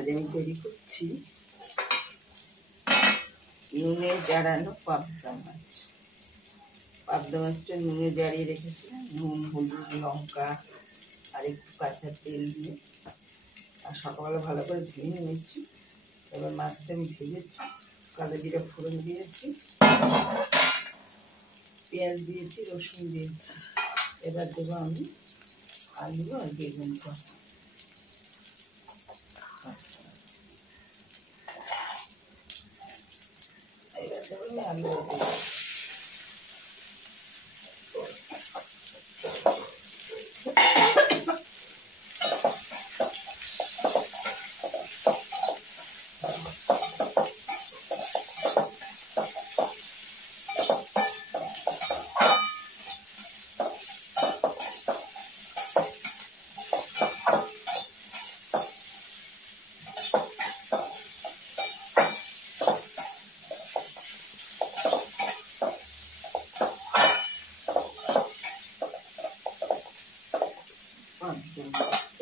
আজ আমি তৈরি করছি নুনে জারানো পাবদা মাছ। পাবদা মাছটা নুনে জারিয়ে রেখেছিলাম, নুন, হলুদ, লঙ্কা আর একটু কাঁচা তেল দিয়ে। আর সকালবেলা ভালো করে ধুয়ে নিচ্ছি। এবার মাছটা আমি ভেজেছি, কালো জিরা ফোড়ন দিয়েছি, পেঁয়াজ দিয়েছি, রসুন দিয়েছি। এবার দেবো আমি আলু আর বেগুন কষা। এবার দেবো আমি আলু আর বেগুন।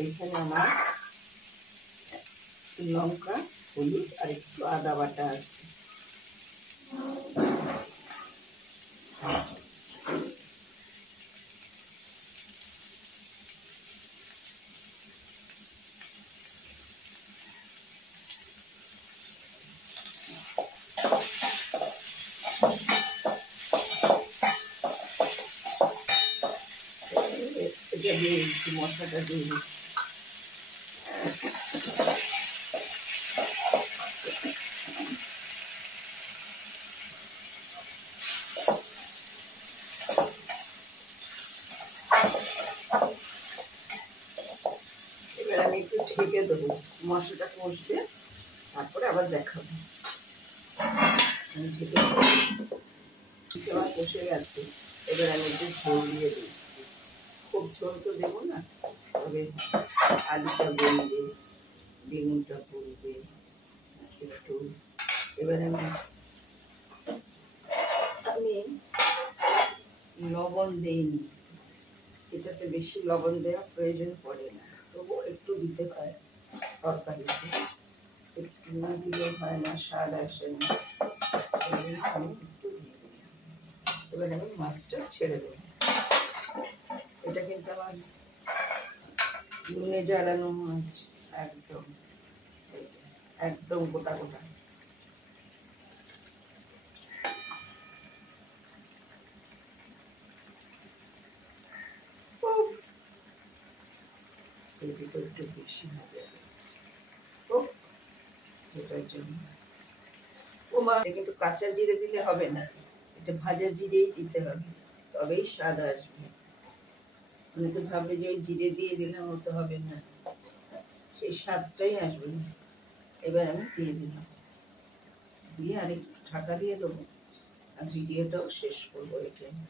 এইখানে আমার লঙ্কা, হলুদ আর একটু আদা বাটা আছে। এটা দিয়ে দিচ্ছি, মশলাটা দিয়ে দিচ্ছি। এবার আমি একটু ঢেকে দেবো, মশলাটা কষবে, তারপরে আবার দেখাবো। ঢেকে আমার কষে গেছে। এবার আমি একটু ঝোল দিয়ে দিচ্ছি। খুব ঝোল তো দেবো না, তবে আলুটা গলবে, বেগুনটা গলবে একটু। এবার আমি লবণ দিইনি, এটাতে বেশি লবণ দেওয়ার প্রয়োজন পড়ে না, তবু একটু দিতে হয় তরকারিতে। একটু না দিলে হয় না, স্বাদ আসে না। আমি একটু দিয়ে দিলাম। এবার আমি মাছটা ছেড়ে দেবো। এটা কিন্তু আমার নুনে জ্বালানো মাছ, একদম একদম গোটা গোটা। এদিকে একটু বেশি হবে এটার জন্য। ও মা, কিন্তু কাঁচা জিরে দিলে হবে না, এটা ভাজা জিরেই দিতে হবে, তবেই স্বাদ আসবে। অনেকে ভাববে যে ওই জিরে দিয়ে দিলাম, ও তো হবে না, সেই স্বাদটাই আসবে না। এবার আমি দিয়ে দিলাম, দিয়ে আরেকটু ঢাকা দিয়ে দেবো, আর ভিডিওটাও শেষ করবো এখানে।